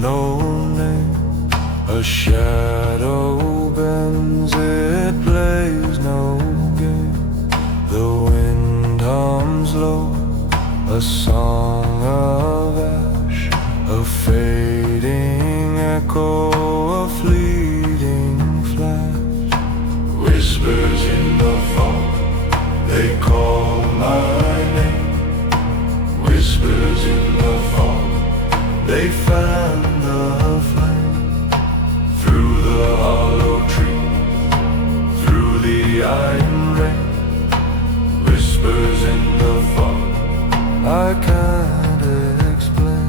no name. A shadow bends, it plays no game. The wind hums low, a song of ash, a fading echo, a fleeting flash. Whispers in the fog, they call my name. Whispers in the fog, they fan the flame. Through the hollow tree, through the iron rain. Whispers in the fog, I can't explain.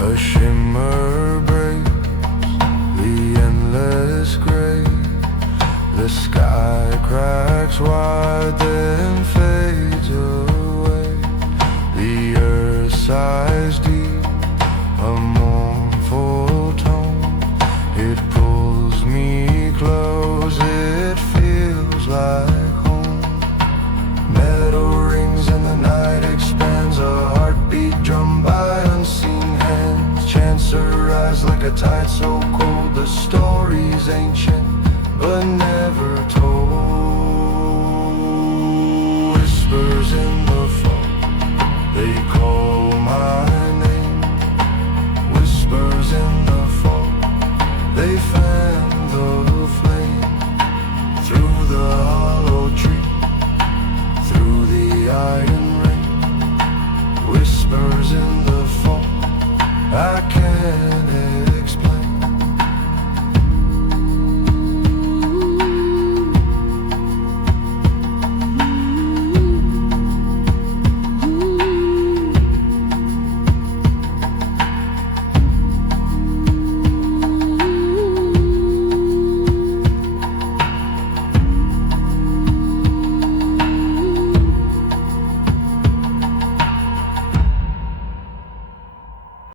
A shimmer breaks the endless gray. The sky cracks wide, then fades away. The earth sighs deep, a mournful tone. It pulls me close, it feels like home. Metal rings and the night expands, a heartbeat drummed by unseen hands. Chants arise like a tide so cold, the story's ancient, but now